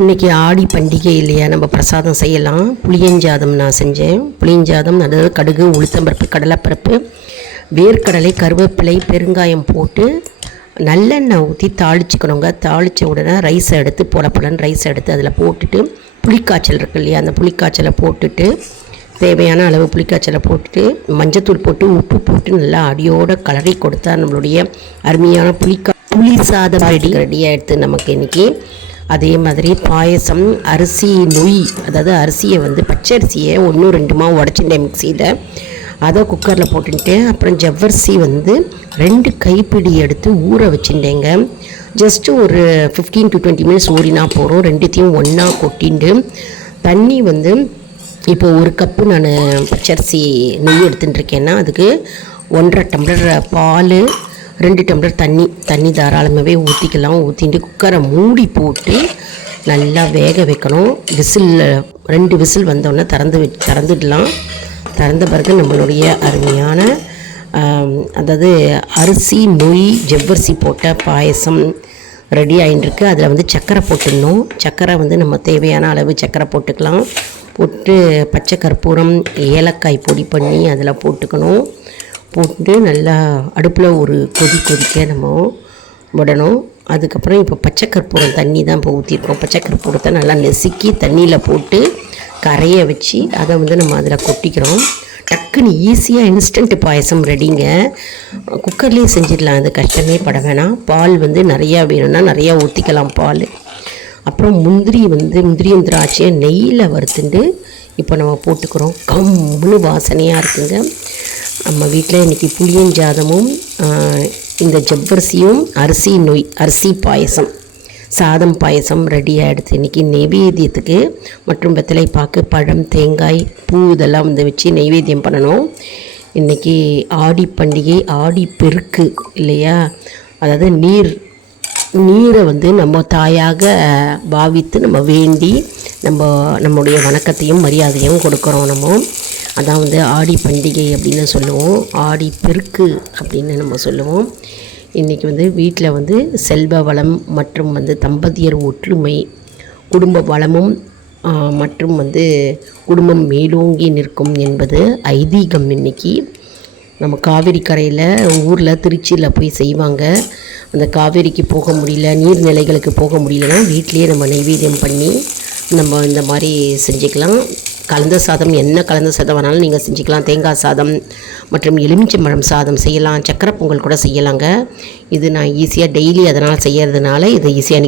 இன்றைக்கி ஆடி பண்டிகை இல்லையா, நம்ம பிரசாதம் செய்யலாம். புளியஞ்சாதம் நான் செஞ்சேன். புளியஞ்சாதம் அதாவது கடுகு, உளுத்தம்பருப்பு, கடலைப்பருப்பு, வேர்க்கடலை, கருவேப்பிலை, பெருங்காயம் போட்டு நல்லெண்ணெய் ஊற்றி தாளிச்சிக்கணுங்க. தாளித்த உடனே ரைஸை எடுத்து பொலப்பொலன்னு ரைஸை எடுத்து அதில் போட்டுட்டு புளிக்காய்ச்சல் இருக்கு இல்லையா, அந்த புளிக்காய்ச்சலை போட்டுட்டு தேவையான அளவு புளிக்காய்ச்சலை போட்டுட்டு மஞ்சத்தூள் போட்டு உப்பு போட்டு நல்லா அடியோடு கலரி கொடுத்தா நம்மளுடைய அருமையான புளி சாதம் ரெடியாக எடுத்து நமக்கு இன்றைக்கி. அதே மாதிரி பாயசம், அரிசி நொய், அதாவது அரிசியை பச்சரிசியை 1-2 உடச்சிட்டேன் மிக்சியில். அதை குக்கரில் போட்டுட்டு அப்புறம் ஜவ்வரிசி 2 கைப்பிடி எடுத்து ஊற வச்சுட்டேங்க. ஜஸ்ட்டு ஒரு 15 to 20 minutes ஊறினா போகிறோம். ரெண்டுத்தையும் ஒன்றா கொட்டிண்டு தண்ணி இப்போ 1 கப்பு நான் பச்சரிசி நெய் எடுத்துட்டுருக்கேன்னா அதுக்கு 1.5 டம்ளர் பால், 2 டம்ளர் தண்ணி தாராளமாகவே ஊற்றிக்கலாம். ஊற்றிட்டு குக்கரை மூடி போட்டு நல்லா வேக வைக்கணும். 2 விசில் வந்தோடனே திறந்துடலாம். திறந்த பிறகு நம்மளுடைய அருமையான அதாவது அரிசி நொய் ஜவ்வரிசி போட்ட பாயசம் ரெடி ஆகிட்டுருக்கு. அதில் சர்க்கரை போட்டுடணும். சர்க்கரை நம்ம தேவையான அளவு சர்க்கரை போட்டுக்கலாம். போட்டு பச்சை கற்பூரம், ஏலக்காய் பொடி பண்ணி அதில் போட்டுக்கணும். போட்டு நல்லா அடுப்பில் ஒரு கொதிக்க நம்ம விடணும். அதுக்கப்புறம் இப்போ பச்சை கற்பூரம் தண்ணி தான் இப்போ ஊற்றிருக்கோம். பச்சை கற்பூரத்தை நல்லா நெசுக்கி தண்ணியில் போட்டு கரைய வச்சு அதை நம்ம அதில் கொட்டிக்கிறோம். டக்குன்னு ஈஸியாக இன்ஸ்டன்ட் பாயசம் ரெடிங்க. குக்கர்லேயே செஞ்சிடலாம், அது கஷ்டமே பட வேணாம். பால் நிறையா வேணும்னா நிறையா ஊற்றிக்கலாம் பால். அப்புறம் முந்திரியும் திராட்சையை நெய்யில் வறுத்துட்டு இப்போ நம்ம போட்டுக்கிறோம். கம்முன்னு வாசனையாக இருக்குங்க. நம்ம வீட்டில் இன்றைக்கி புளியஞ்சாதமும் இந்த ஜவ்வரிசியும் அரிசி பாயசம், சாதம் பாயசம் ரெடியாக எடுத்து இன்றைக்கி நெய்வேத்தியத்துக்கு மற்றும் வெத்தலை பாக்கு, பழம், தேங்காய், பூ இதெல்லாம் வச்சு நெய்வேத்தியம் பண்ணணும். இன்றைக்கி ஆடி பண்டிகை, ஆடி பெருக்கு இல்லையா, அதாவது நீரை நம்ம தாயாக பாவித்து நம்ம வேண்டி நம்முடைய வணக்கத்தையும் மரியாதையும் கொடுக்குறோம். அதான் ஆடி பண்டிகை அப்படின்னு சொல்லுவோம். ஆடி பெருக்கு அப்படின்னு நம்ம சொல்லுவோம். இன்றைக்கி வீட்டில் செல்வ வளம் மற்றும் தம்பதியர் ஒற்றுமை, குடும்ப வளமும் மற்றும் குடும்பம் மேலோங்கி நிற்கும் என்பது ஐதீகம். இன்றைக்கி நம்ம காவேரி கரையில் ஊரில் திருச்சியில் போய் செய்வாங்க. அந்த காவேரிக்கு போக முடியல, நீர்நிலைகளுக்கு போக முடியலன்னா வீட்லேயே நம்ம நெய்வேத்தியம் பண்ணி நம்ம இந்த மாதிரி செஞ்சுக்கலாம். கலந்த சாதம், என்ன கலந்த சாதம் வேணாலும் நீங்கள் செஞ்சுக்கலாம். தேங்காய் சாதம் மற்றும் எலுமிச்சம்பழம் சாதம் செய்யலாம். சக்கரை பொங்கல் கூட செய்யலாங்க. இது நான் ஈஸியாக டெய்லி அதனால் செய்கிறதுனால இதை ஈஸியாக